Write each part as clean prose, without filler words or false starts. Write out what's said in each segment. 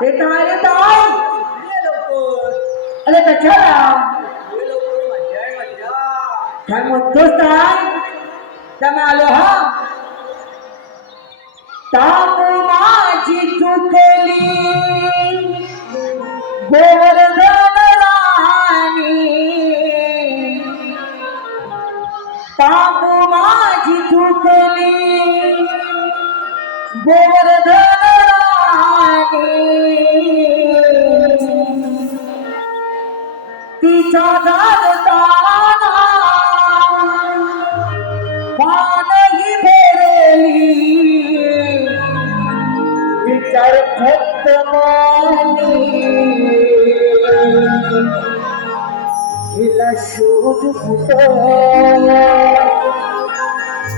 ते तर आले तर ये लवकर अरे कशाला ये लवकर मजा आहे मजा. काय म्हणतोस काय त्यामुळे आलो हा ताप माझी चुकली गोवर्धन राणी ताप माझी चुकली गोवर्धन राणी तिचा दादताना पानही भरली विचार फक्त मानी हिला शोध कुठ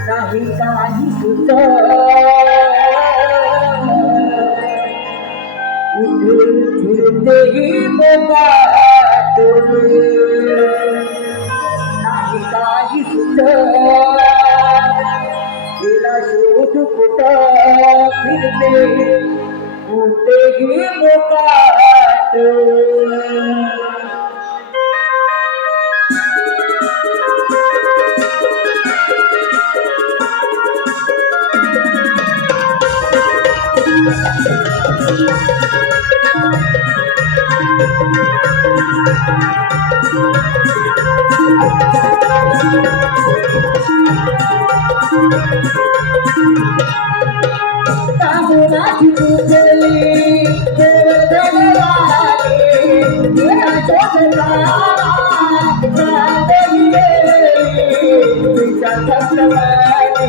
नाही काही सुट फिरतेही मोकाट नाही काही सुट हिला शोध कुठ फिरते कुठेही मोकाट तांबुराची चुकली गोवर्धन राणी तिला शोधला चांदणी गेली तिच्या सप्तमानी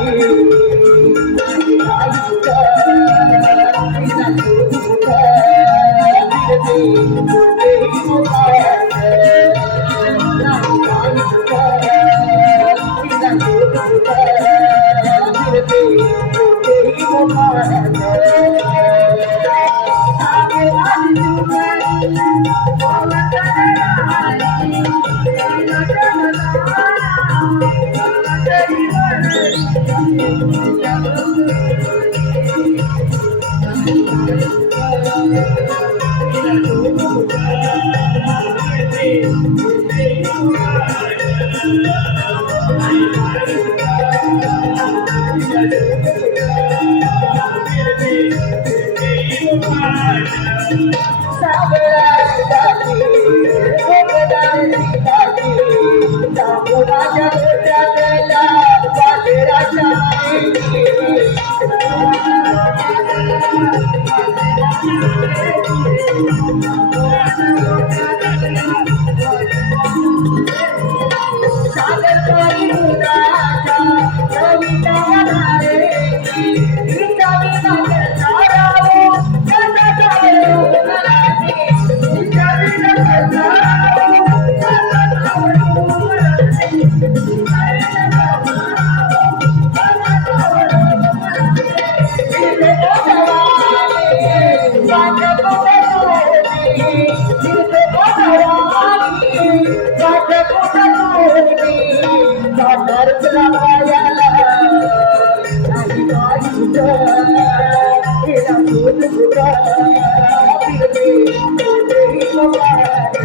नाही काही सुख तिला शोध कुठ फिरते कुठेही मोकाट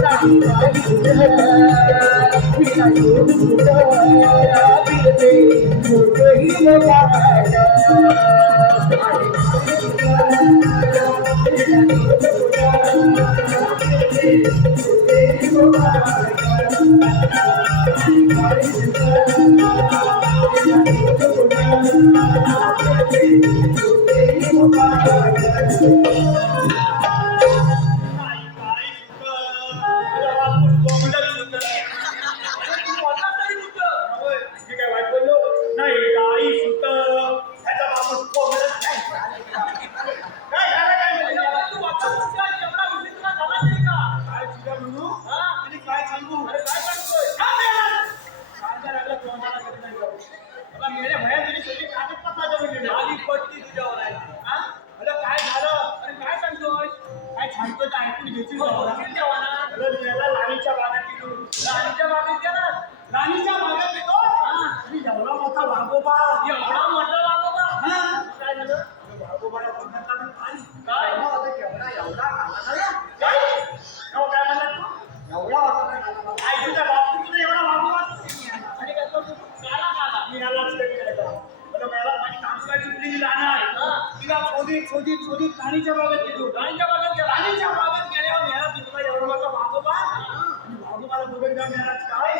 नाही काही सुख तिला शोध कुठ फिरते कुठेही मोकाट मेरे भैया तुझी सगळी कागदपत्र माझ्यावर लिहिली. आली पट्टी तुझ्यावर शोधित राणीच्या बागेत गेलो. राणीच्या बागेत गेल्यावर मेला तिथला एवढा मोठा वाघोबा. आणि वाघोबाला बघून जाऊन मेला काय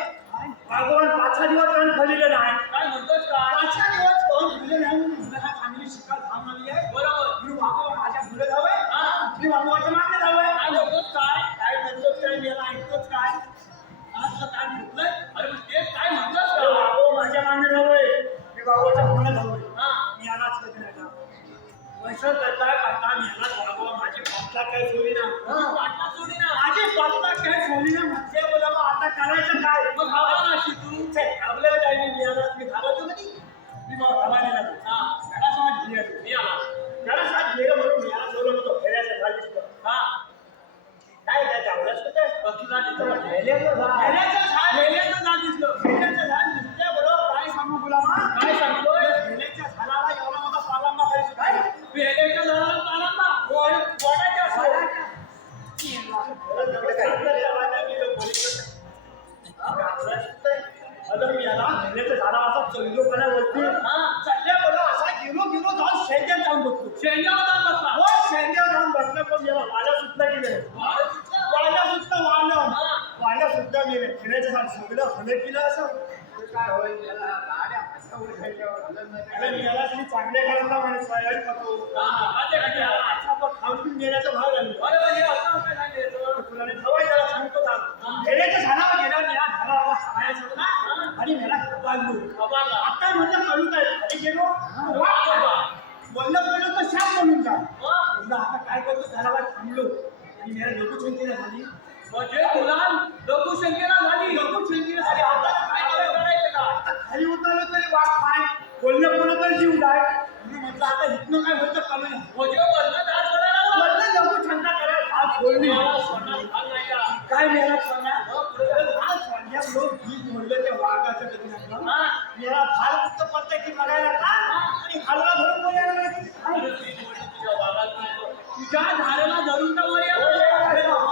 वाघोबा 5 दिवस रान खाल्लेलं नाही. काय म्हणतोस काय 5 दिवस कोण खाल्ले नाही म्हणून हा चांगली शिकार थांब आली आहे. बरोबर मी वाघोबा माझ्या पुढे जावे मी वाघोबाच्या मागे जावे. काय म्हणतोस काय मेला ऐकतोच काय आज काय म्हटलंय. अरे तेच काय म्हणतोस का वाघोबा माझ्या मागे जावे मी वाघोबाच्या पुढे जावे. मी आलाच कधी नाही वैसं करता मी आलाच वाघोबा माझी पाटला काय सोडी ना माझी पाटला काय सोडी ना म्हणजे बोला मग आता करायचं काय मग हवा नाशी तू आपल्याला काय मी आलाच मी घाबरतो कधी मी मग हवा नाही त्याला समाज घेऊन मी आला त्याला साथ गेलं म्हणून मी आला सोडलं होतो फेऱ्याचं झाड दिसलं काय काय चावलंच होतं बघितला दिसलं फेऱ्याचं झाड दिसलं बरोबर काय सांगू गुलामा काय सांगतोय फेऱ्याच्या झाडाला एवढा मोठा पालांबा करायचं काय फेऱ्याच्या झाडाला पालांबा वडाच्या मी याला फेऱ्याच्या झाडाला चढलो का वरती चालल्या बरं असा गेलो जाऊन शेंड्यात जाऊन बसलो शेंड्यावर जाऊन बसलं पण याला वाल्या सुद्धा गेले वाल्या सुद्धा गेले फिरायचं झाड सगळं हलत गेलं असं काय होईल याला तुम्ही चांगले करायला माणूस खाऊन देण्याचा भाग झाला त्याला सांगतो खेड्याच्या झाडावर गेला मी झाडाला सांगायचं ना आणि मला बांधलो आता म्हणजे कळू काय खाली गेलो बोललं तर शाप म्हणून जा म्हणलं आता काय करतो झाडाला थांबलो आणि मला लघुशंकेला झाली म्हणजे तुला लघुशंकेला झाली आता काय करायचं का खाली उतरलं तरी वाट पाय बोललं तरी जीव जाय म्हणून म्हटलं आता इथनं काय होतं कमी लघुशंका करायला हात बोलली काय मेला लोक गीत म्हणलं त्या वाघाचं कधी मेला फार फक्त पडतं की बघायला का आणि खालला धरून बोलायला तुझ्या झाडाला धरून का वर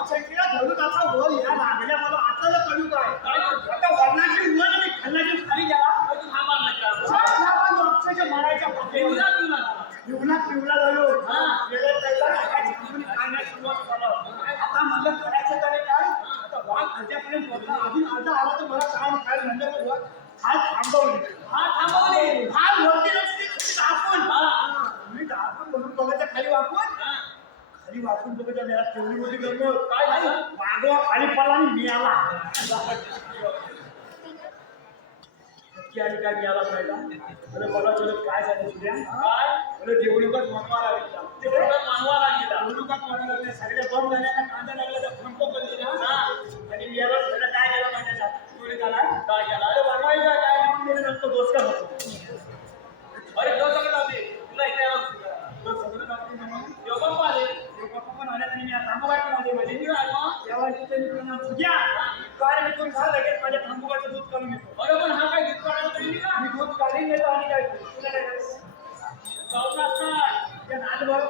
शंकीला धरून आता वर या लागल्या मला आता कळू काय आता वरणाची वर आणि खाल्ल्याची खाली गेला अक्षरशः मारायच्या पिवला झालो आता म्हणलं करायचं तरी काय आता वाघ खाद्यापर्यंत अजून अर्धा आला तर मला काय काय म्हणलं हात थांबवले हात वरती मी दाखवून म्हणून बघायचं खाली वाकून बघायच्या मेला तेवढी मोठी गंमत काय मागवा खाली पडला आणि मी आला काय मी आला पाहिला मला चलो काय झालं तुझ्या काय जेवढुकात मानवा लागला सगळ्या बंद झाल्या कांदा लागला तर भंप बनली ना आणि मी याला सगळं काय केलं माझ्या तुला काय केला अरे बनवायचा काय म्हणून मी नंतर दोस्त का होतो अरे दोस्त का होते तुला इथे पण आले आणि मी थांबवाय पण आले म्हणजे काय मी तुम्ही झालं लगेच माझ्या थांबवायचं दूध करून घेतो बरोबर हा काय दूध काढायला तरी मी दूध काढून घेतो आणि काय तुला काय नाद बघ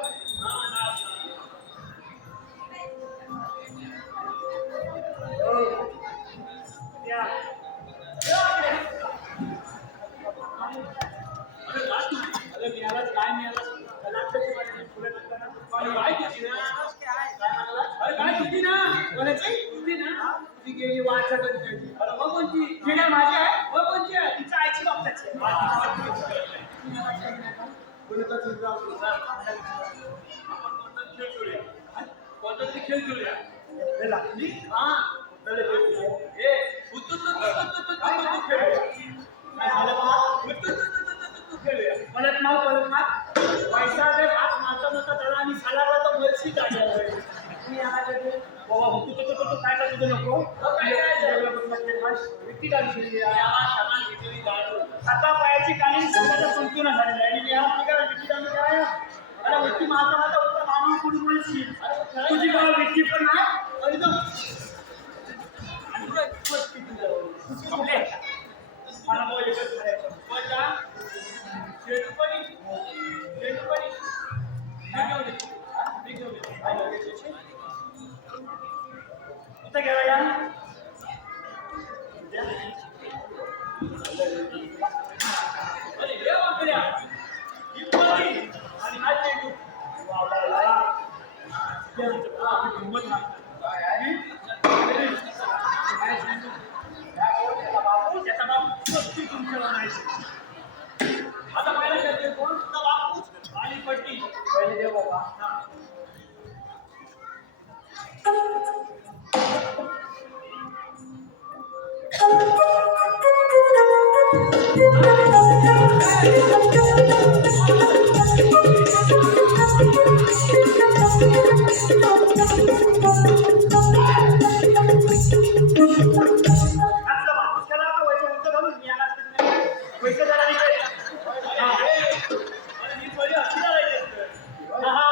मिळालाच काय मिळाला तुझी गेली वाट कोणची माझी आहे कोणची आहे तिच्या आईची बाबताची खेळ खेळूया लागली पलट मार पैसा जर हात मारता नव्हता त्याला आणि सालाला तर वर्षी काढला बाबा तू काय करतो नको हाता पायाची काळी समाजात संपूर्ण झालेली आहे आणि मी काय विकी काय अरे व्यक्ती मारता उत्तर मानून कुठून बोलशी तुझी मला व्यक्ती पण नाही आणि तो मला मग एकच करायचं कुठे गेला या आणि हा चेंडू पहिले देव बाबा पैसे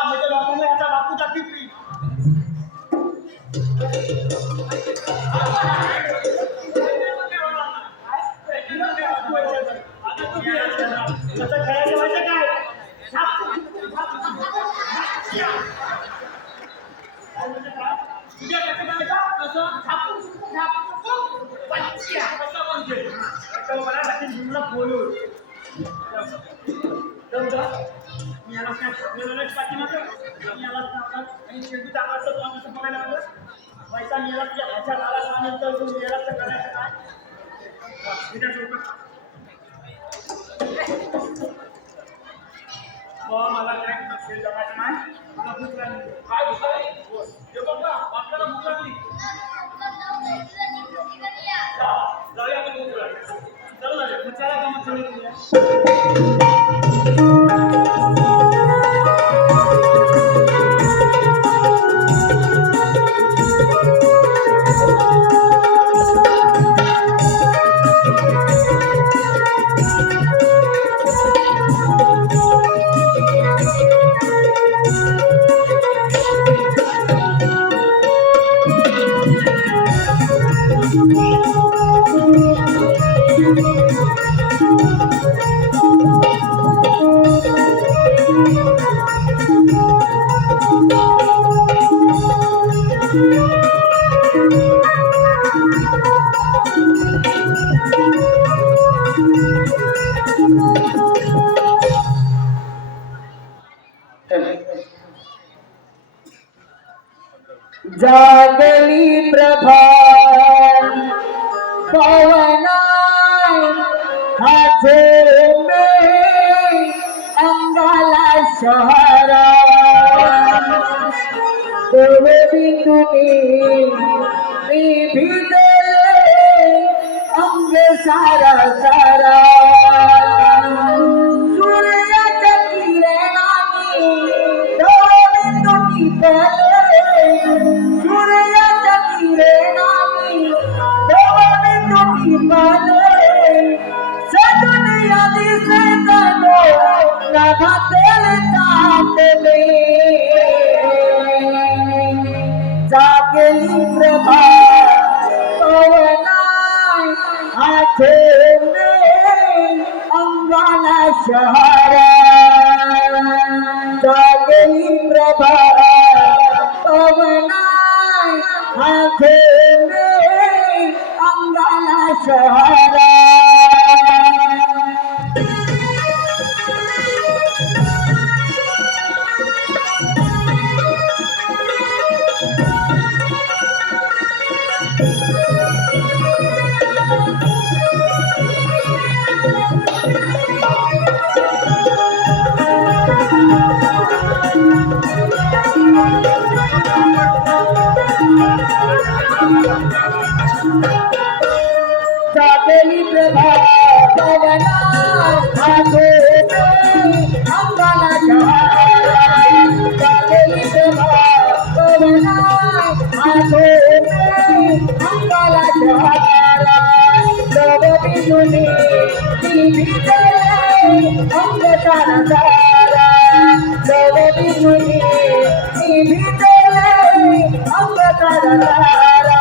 म्हणजे लोकांना आता बापू टाकली फ्री कसं खेळायचं माहिती काय तुझ्या कसं करायचं कसं मला जुमला बोलू याला काय आपल्याला टाकी नका याला आणि शेवटी टाकायचं तो आम्ही बघायला लागलो पैसा मिळाला की ह्याच्या नाला आणि तर तू मिळाला तर करायचं काय मला काय जमायचं नाही मला भूक लागली काय भूक लागली बघा आपल्याला भूक लागली जाऊया आपण भूक लागली चल चला कामात चला जागली प्रभा पवना हाथे में अंगाला शहरा देवे बिंदुनी भिजले अंग सारा सारा सूर्याच्या किरणाने डोळे बिंदुनी सूर्याच्या किरणाने डोळे बिंदुनी सदुनिया दिसे जातो नभातेल तापले जागली प्रभा पवनाय हाथे में अंगाला शहरा जागली प्रभा पवनाय हाथे में अंगाला शहरा जागली प्रभा पवना हाथे में अंगाला शहरा जागली प्रभा पवना हाथे में अंगाला शहरा सब बिंदुनी भिजले अंग सारा सारा सब बिंदुनी भिजले अंग सारा सारा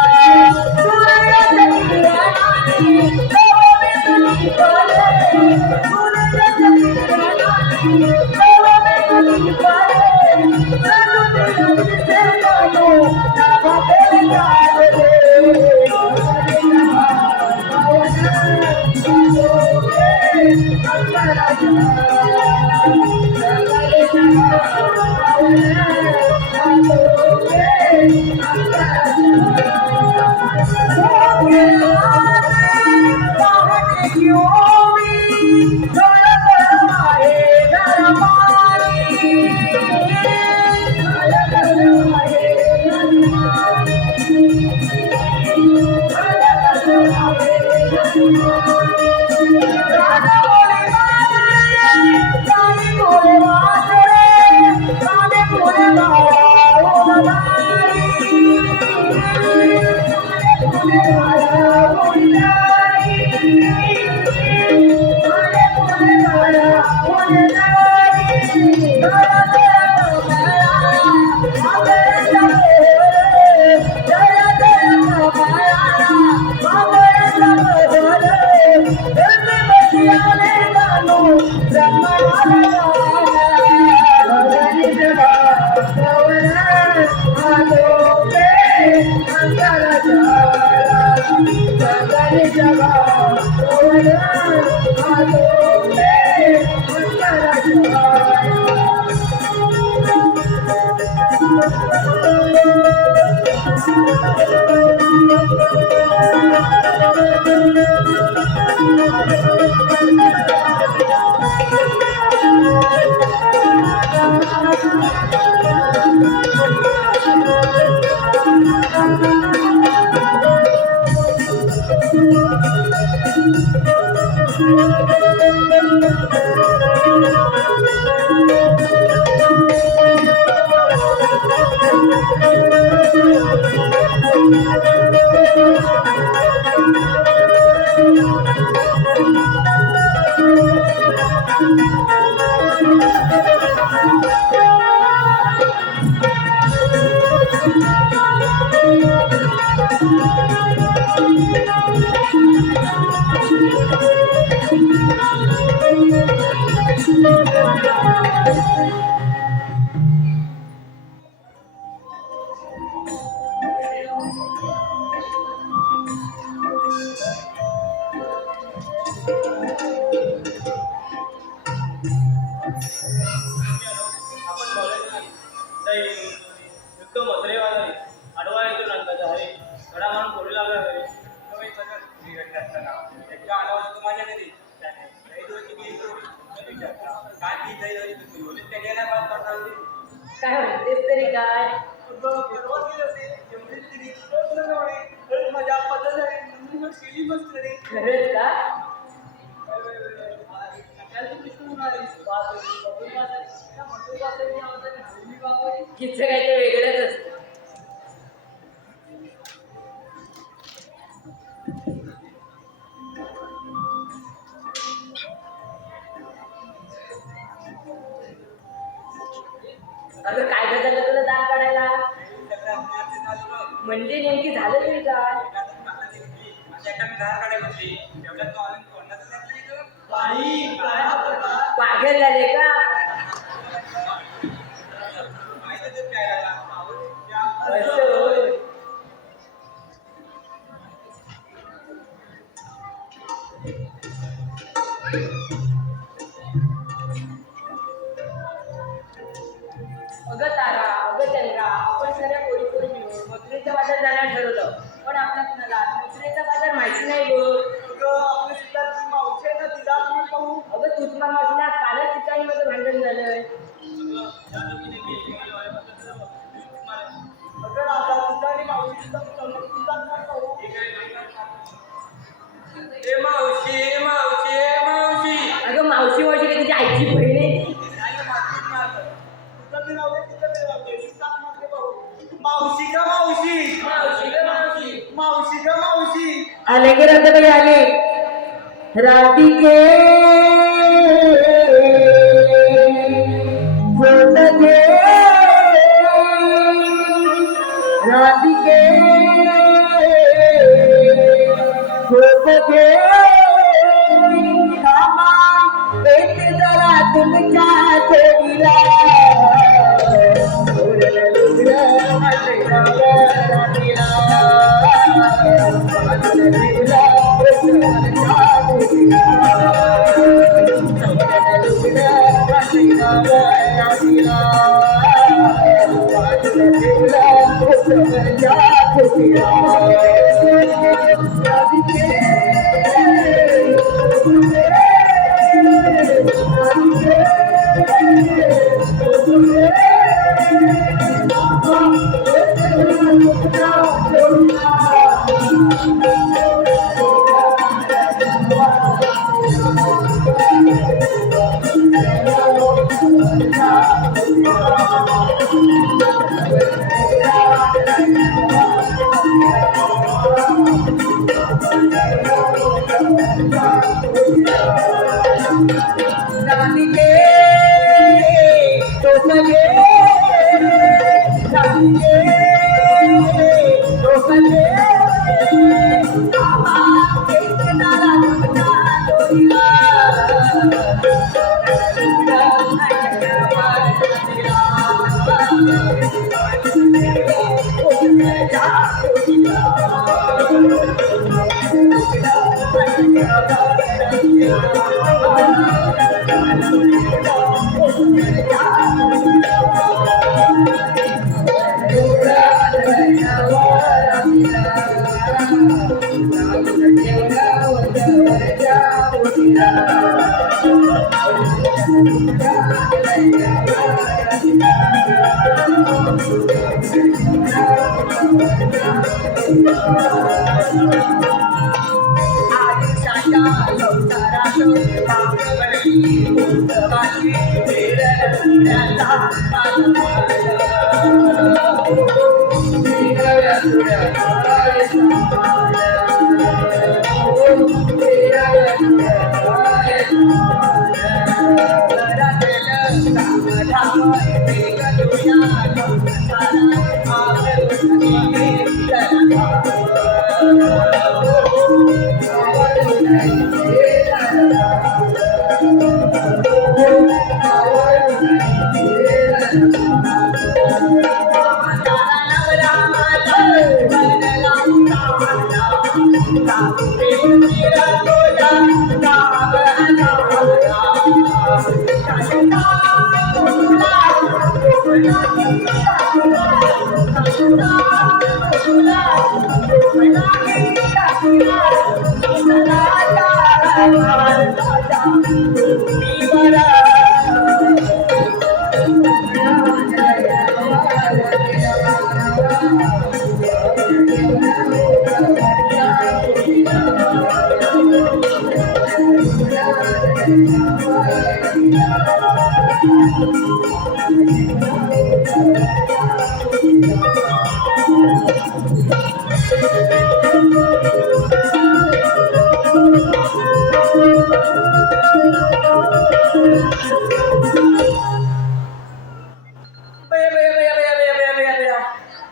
काय म्हणतेस तरी काय खरंच का किस्से काय ते वेगळंच असतं अगं काय झालं तुला दात काढायला म्हणजे नेमकी झालं तरी काय पागल झाले का अगं तारा अगं चंद्रा आपण सगळ्या पोरी पोरी मिळून मथुरेचा बाजार जाणार ठरवलं पण आपल्या कुणाला मथुरेचा बाजार माहिती नाही बघ अगं तूच मामाला कालच ठिकाणी मध्ये भांडण झालंय अगं मावशी मावशी काही तिची आईची बहीण आहे मावशी का मावशी मावशी ग मावशी मावशी का मावशी आले गे रंगकडे आले राधिके झोट घे राधिके झोट घे थांबा एक जरा तुमच्या जोडीला Yeah.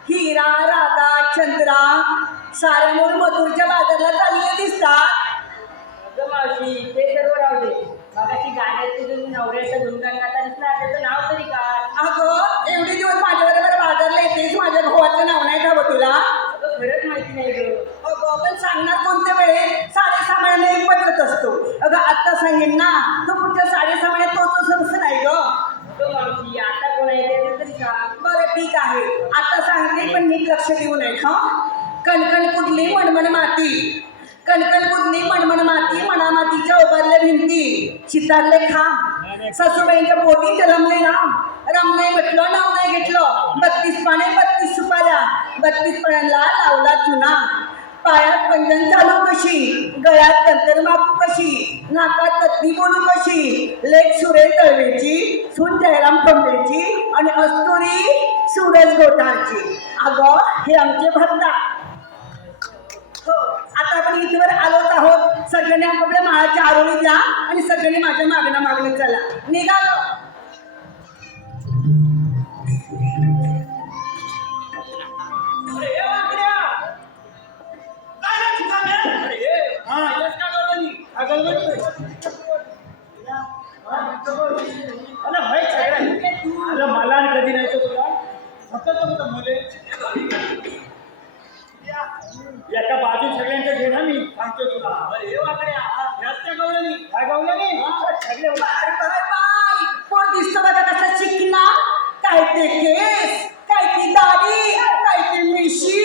हिरा राधा चंद्रा सारे मूळ मथुरच्या बाजारला चालले दिसतात. अगं मावशी ते सर्व राहू दे. मगाशी गाण्यात तुझं नवऱ्याचं गुणगान गातानाच ना त्याचं नाव तरी काय? अगं एवढे दिवस माझ्याबरोबर बाजारला येतेस, माझ्या भावाचं नाव नाही ठावं तुला? अगं खरंच माहिती नाही गं. अगं पण सांगणार कोणत्या वेळेस 6:30 महिन्याने एक बदलत असतो. अगं आत्ता सांगेन ना तो पुढच्या 6:30 महिन्यात तोच असं नाही ग. अगं मावशी आता कोण आहे ते तरी सांग. बरं ठीक आहे आता सांगते पण नीट लक्ष देऊ नये. हा कणकण कुठली मणमण माती, कणकण कुठली मणमण माती, मणा मातीच्या उभारल्या भिंती, चितारले खांब, सासूबाईंच्या पोटी जलमले राम, राम नाही म्हटलं नाव नाही घेतलं, 32 पाने 32 सुपाऱ्या, 32 पाण्यांना लावला चुना, पायात पंजन चालू कशी, गळ्यात तंतर मापू कशी, नाकात तत्ती बोलू कशी, लेक सुरेश दळवेची, सून जयराम कमलेची आणि अस्तुरी सूरज गोटाळची. अगं हे आमचे भरता. हो आता आपण इथवर आलोच आहोत. सगळ्यांनी आपापल्या माळाच्या आरोळी द्या आणि सगळ्यांनी माझ्या मागणं चला. निघालो. मला कधी नाही तर तुला फक्त मुले एका बाजू सगळ्यांच्या घे ना. मी सांगतो तुला काय गावलं कोण दिसतो बघा कसा चिकना, काय ते केस, काय ती दाढी, काय ती मिशी,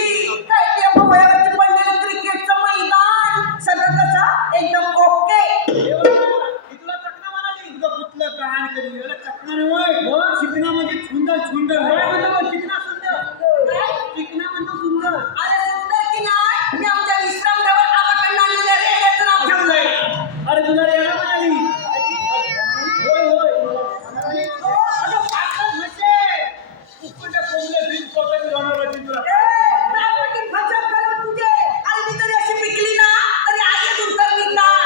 काय ते भोवळ्यावरती पडलेलं क्रिकेटचं मैदान, सगळं कसं एकदम ओके. तुला चकना म्हणाली तुझं कुठलं कान कधी चकना नव्हे चिकना म्हणजे सुंदर सुंदर चिकना सुंदर चिकना म्हणतो सुंदर. अरे सुंदर की नाही, मी आमच्या विश्रामगृहावर आबाकडनं आणलेल्या रेड्याचं नाव ठेवलंय. अरे तुला रेडा म्हणाली. होय होय अगं पागल म्हशे कुठल्या कोंबड्या बिन पोटाची होणार होती तुला. रात्री फसत करून तुझे अरे मी तरी अशी पिकली ना तरी आई उत्तर निघणार.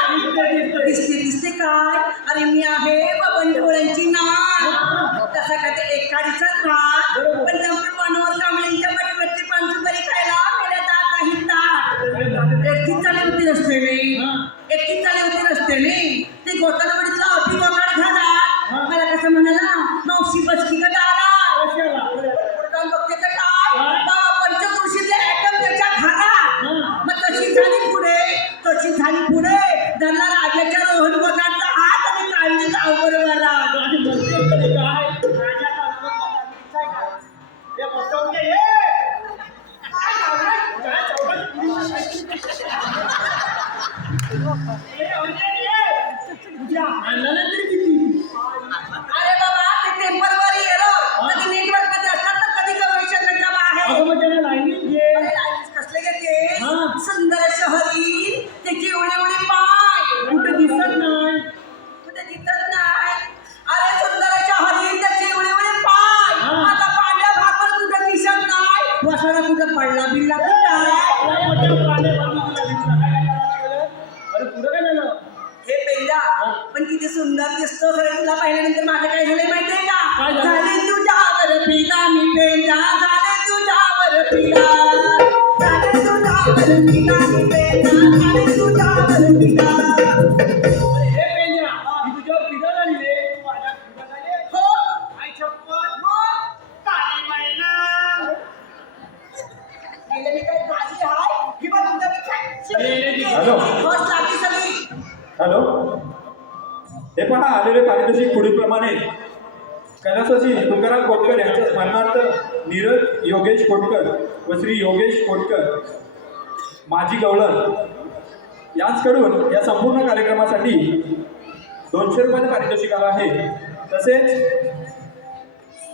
दिसते काय, अरे मी आहे बबन ढोळ्यांची ना. तसा काय ते एक एखादीचाच भात पण जमते मनोहर कांबळेंच्या पटवरती पानसुपारी खायला मेल्या जात ताट एकटीच चालली होती रस्त्याने एकटीच चालली होती रस्त्याने ते गोटाला बडीतला अति गोटाड खाणार मला कसं म्हणाला मावशी बसकी का दारात पुढे बघते तर काय पंचकृषीतले ऍटम त्याच्या घरात मग तशी झाली पुढे धरला राजाच्या रोहन गोटाचा हात आणि काढली गावबरोबर काय माझ्या हे बसवून घे अरे बाबा ते टेम्परवरी एरर कधी नेटवर्क मध्ये असतात तर कधी गवेषकांच्या बाहेर कसले घेते सुंदर शहरी त्याची एवढे पाय कुठे दिसत नाही कुठे दिसत नाही अरे सुंदर शहरी त्याची एवढे पाय आता पांढऱ्या भाकर कुठे दिसत नाही वसाला कुठे पडला बिल्ला अरे पुढे काय झालं हे पेंजा पण किती सुंदर दिसतो खरं तुला पाहिल्यानंतर माझं काय झालंय माहितीये का झाले तुझ्यावर फिदा मी पेंजा झाले तुझ्यावर फिदा झाले तुझ्यावर फिदा मी पेंजा झाले तुझ्यावर फिदा अरे हे पेंजा मी तुझ्यावर फिदा झाली रे तू माझ्या फिदा झाली हो आई छप्पन मग काली मैना गेले मी काय भाजी हाय किंवा तुमचा हॅलो. फर्स्ट लागली सगळी हॅलो हे पहा आलेले पारितोषिक पुढीलप्रमाणे कैलासवासी तुकाराम कोटकर यांच्या स्मरणार्थ नीरज योगेश कोटकर व श्री योगेश कोटकर माजी गवळण यांच्याकडून या संपूर्ण कार्यक्रमासाठी 200 रुपये पारितोषिक आलं आहे. तसेच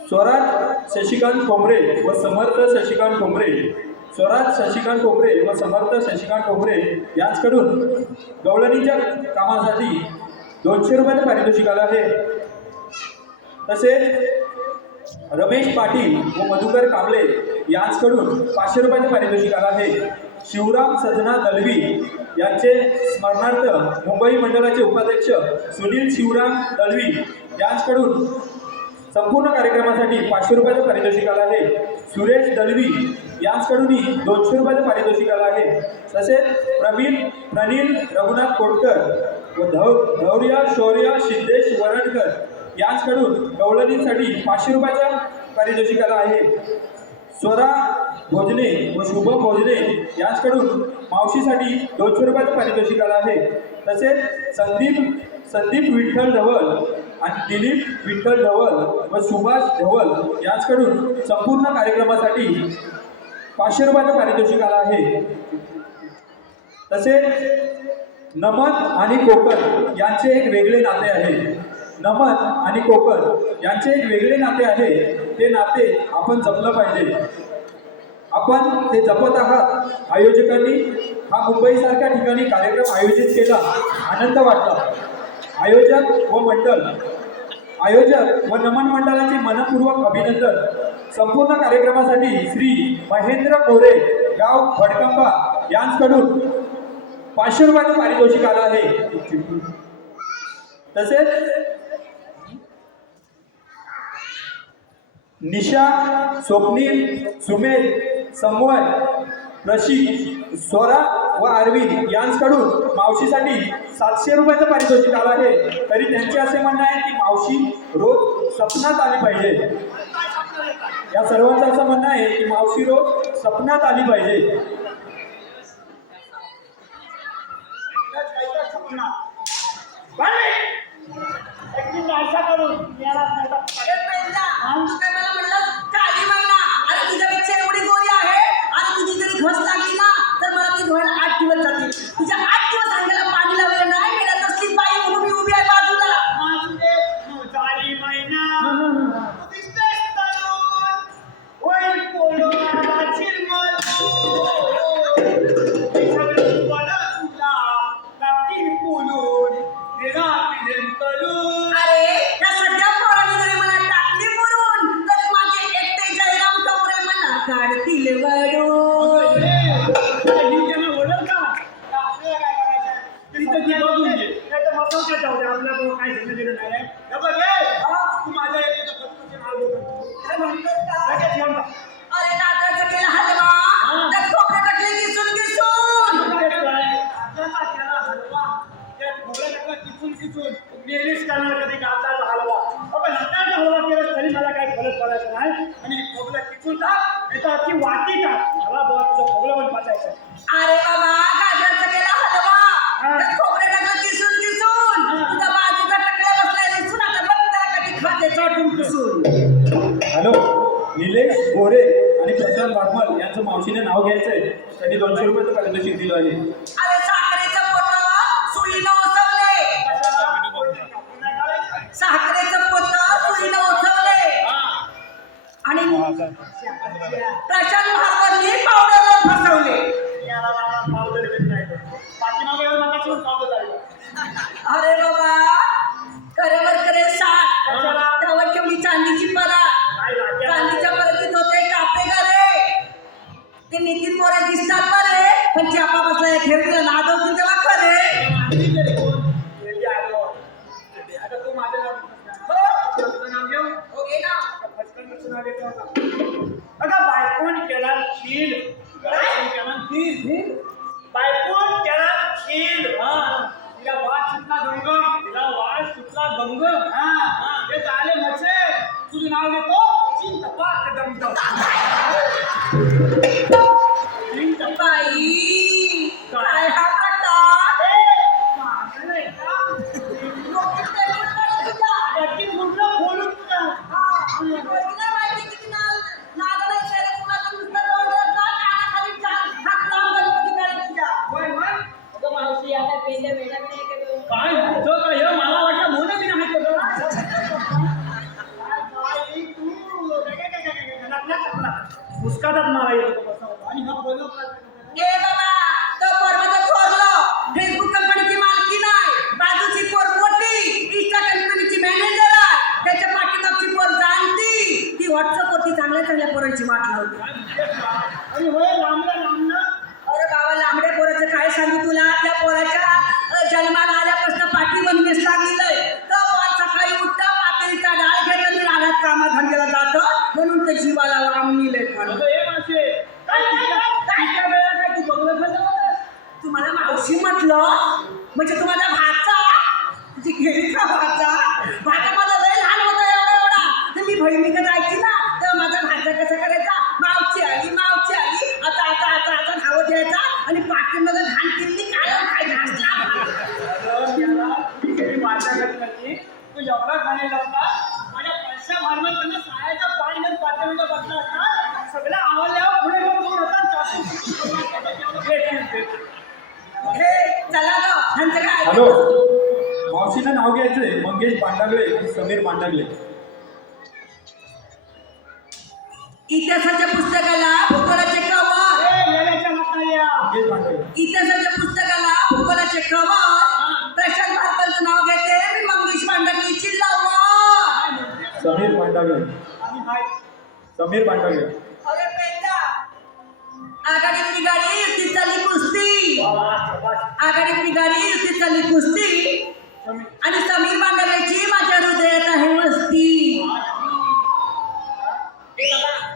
स्वराज शशिकांत कोंबरे व समर्थ शशिकांत कोंबरे स्वराज शशिकांत कोंबरे व समर्थ शशिकांत कोंबरे यांच्याकडून गवळणीच्या कामासाठी 200 रुपये पारितोषिक आलं आहे. तसेच रमेश पाटील व मधुकर कांबळे यांच्याकडून 500 रुपये पारितोषिक आलं आहे. शिवराम सजना दलवी यांचे स्मरणार्थ मुंबई मंडळाचे उपाध्यक्ष सुनील शिवराम दलवी यांच्याकडून संपूर्ण कार्यक्रमासाठी 500 रुपये पारितोषिक आलं आहे. सुरेश दलवी यांच्याकडूनही 200 रुपये पारितोषिक आलं आहे. तसेच प्रनिल रघुनाथ कोटकर व धौर्य शौर्य सिद्धेश वरणकर यांच्याकडून गवळणीसाठी 500 रुपयाचं पारितोषिक आलं आहे. स्वरा भोजने व शुभम भोजने यांच्याकडून मावशीसाठी 200 रुपयाचं पारितोषिक आलं आहे. तसेच संदीप विठ्ठल ढवळ आणि दिलीप विठ्ठल ढवळ व सुभाष ढवळ यांच्याकडून संपूर्ण कार्यक्रमासाठी 500 रुपयाचं पारितोषिक आलं आहे. तसेच नमन आणि कोकण यांचे एक वेगळे नाते आहे. नमन आणि कोकण यांचे एक वेगळे नाते आहे. ते नाते आपण जपलं पाहिजे. आपण ते जपत आहात. आयोजकांनी हा मुंबईसारख्या ठिकाणी कार्यक्रम आयोजित केला, आनंद वाटला. आयोजक व नमन मंडळाचे मनपूर्वक अभिनंदन. संपूर्ण कार्यक्रमासाठी श्री महेंद्र मोरे गाव भडकंबा यांच्याकडून 500 रुपयाचं पारितोषिक आलं आहे. तसेच निशा स्वप्नील सुमेध समवय प्रशिक स्वरा व अरविंद यांच्याकडून मावशीसाठी 700 रुपयाचं पारितोषिक आलं आहे. तरी त्यांचे असे म्हणणं आहे की मावशी रोज स्वप्नात आली पाहिजे. या सर्वांचं असं म्हणणं आहे की मावशी रोज स्वप्नात आली पाहिजे. आशा करून अरे पेंजा तू काय मला म्हणलं काली महिना अरे तुझ्यापेक्षा एवढी गोरी आहे आणि तुझी जरी घस लागली ना तर मला ती धुवायला 8 दिवस जातील. तुझ्या 8 दिवस अंगाला पाणी लावलं नाही मेला तसलीच बाई म्हणून मी उभी आहे बाजूला. अरे त्या सध्या पोरांनी जरी मला टाकली पुरून तरी माझे एकटे जयराम कवरे मला काढतील वरून. आपल्या काय असं म्हणतोस का? लगेच घेऊन जा. अरे नाताळचा केला हलवा त्यात खोबरं टाकले किसून किसून. लगेच काय? आताचा केला हलवा, त्यात खोबरं टाकलं किसून किसून. नेहमीच करणार कधी कांद्याचा हलवा. अबे नाताळचा हलवा केला तरी मला काही फरक पडायचा नाही. आणि खोबरं किसून टाक, नाहीतर अख्खी वाटी टाक. मला बघा तुझं खोबरं पण पचायचं. अरे बाबा गाजराचा केला हलवा त्यात खोबरं टाकलं किसून किसून. तुझा बाजूचा टकला बसलाय दिसून आता बघ त्याला कधी खाते चाटून किसून. हॅलो, निलेश गोरे आणि प्रशांत वाघमल यांचं मावशीने नाव घ्यायचंय. त्यांनी 200 रुपयाचं पारितोषिक दिलं आहे. अरे साखरेचं पोत सुईनं ओसवले. साखरेचं पोत सुईनं ओसवले. आणि प्रशांत भागवतनी पावडरवर फसवले. याला मला पावडर भेट नाही. पाठीमागे येऊन मला शिवून पावडर झाली. अरे बाबा करेवर करे साठ त्यावर ठेवली चांदीची परात. चांदीच्या परातीत होते कापे गरे. ते नितीन मोरे दिसतात बरे पण चापा बसला खेळतीला नादवतील तेव्हा खरे. आता तू माझं नाव घेतोस का? नाव घेऊ? हो घे ना. फटकन नाव घेतो का? अगं बायकोन केला खील. केला खील. बायकोन केला खील. तिला वास सुटला गंगम. तिला वास सुटला गंगम. हे झाले मचे. तुझं नाव घेतो चिंतपाक दमदम. बाई काय हा प्रकार. माझं नाही का? डोक्यात काय पडलं तुझ्या? त्याची मुलं बोलून तुला. पोरगी नाही माहिती किती नादाला इशारे कुणाचं नुसतं डोळ्यात जा, कानाखाली चाल, हात लांब गणपती काढे तुझ्या. होय मग? अगं मावशी आता पेंड्या वेळा नाही का तू? काय होतं का हे? मला वाटलं म्हणून मी नाही केलं. बाई, तू मुस्काटात मारा येतो बसावं. आणि हा बोलव काय? ए बाबा तो पोरगं थोरलं. फेसबुक कंपनीची मालकी नाही. बाजूची पोर मोठी इंस्टा कंपनीची मॅनेजर आहे. त्याच्या पाठीमागची पोर जाणती. ती व्हॉट्सअपवरती चांगल्या चांगल्या पोरांची वाट लावते. आणि होय लांबलं लांबलं. अरे बाबा लांबड्या पोराचं काय सांगू तुला. त्या पोराच्या जन्माला आल्यापासून पाठी बनवीस लागलेलंय. तो पोर सकाळी उठतं पातळीचा डाळ घेत आणि रानात कामाधंद्याला जातं म्हणून ते जीवाला वामनीलंय. अगं हे मासे. काय तिच्या वेळेला काय तू बघलं खाल्लं होतं? तुम्हाला मावशी म्हटलं म्हणजे तुम्हाला भाचा तुझी घेरी का भाचा. भाचा माझा लय लहान होता एवढा एवढा. तर मी बहिणीकडे जायची ना तेव्हा माझा भाचा कसा करायचा. मावची आली मावची आली आता आता आता आता धावत यायचा आणि पाठीमध्ये घाण केली काय काय घासला. अगं याला ती घरी वाचा करत नव्हती. तू एवढा खाणे लावला. माझ्या पैशा मारणार त्यांना सायाच्या पाणी घेऊन पाठीमागे बसला असता. सगळं आवडल्यावर पुढे घेऊन होता. हे चला ग ह्यांचं काय हॅलो, मावशीनं नाव घ्यायचंय. मंगेश पांडागळे आणि समीर पांडागळे. इतिहासाच्या पुस्तकाला भूगोलाचे कवर. मंगेश पांडागळे. इतिहासाच्या पुस्तकाला भूगोलाचे कवर. प्रशांत भारताचं नाव घेते मी मंगेश पांडगलीची लवर. समीर पांडागळे. समीर पांडागळे. अरे पेंडा आघाडीतली गाडी युतीत चालली कुस्ती. आघाडीतली गाडी युतीत चालली कुस्ती. आणि समीर पांडगलीची माझ्या हृदयात आहे मस्ती.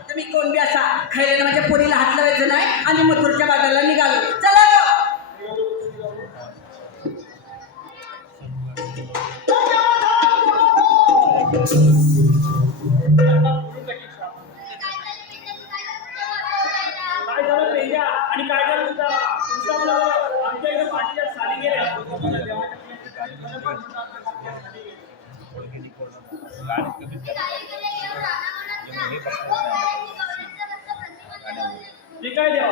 तुम्ही कोण बी असा खैरेनं माझ्या पोरीला हात लावायचं नाही आणि मथुरच्या बाजारला निघालो. चला ग. काय झालं पेंड्या आणि काय झालं तुझा आमच्या इकडे पाठीच्या साली गेल्या. ठीक आहे देवा.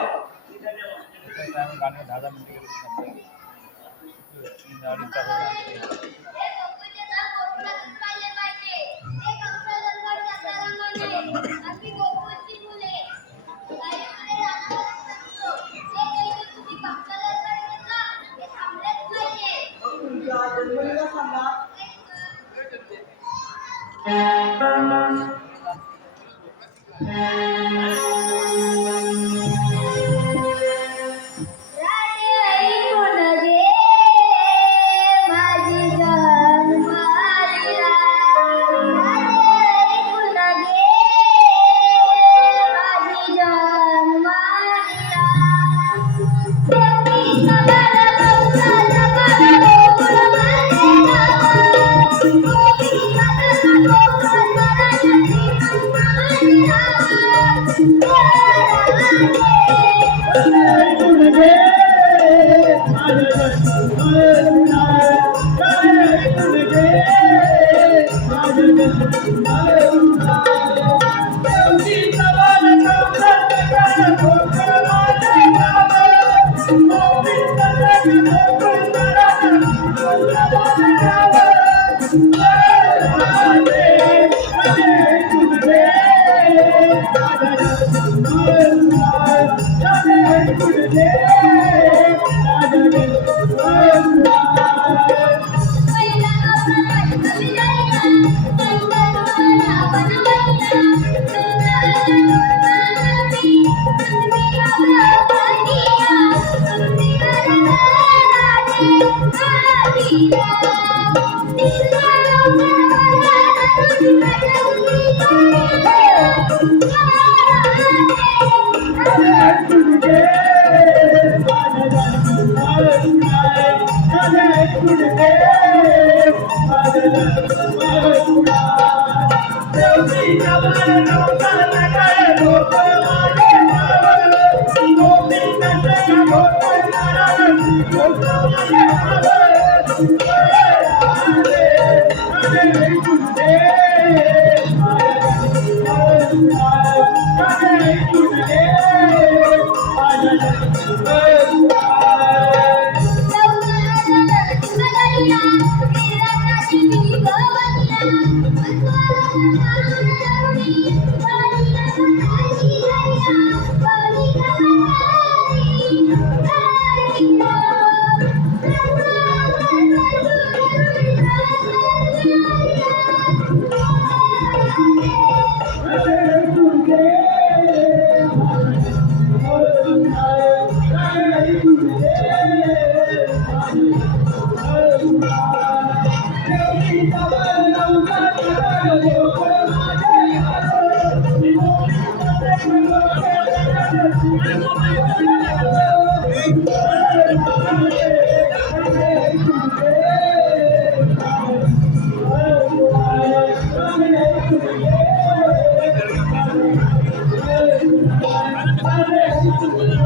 Thank you.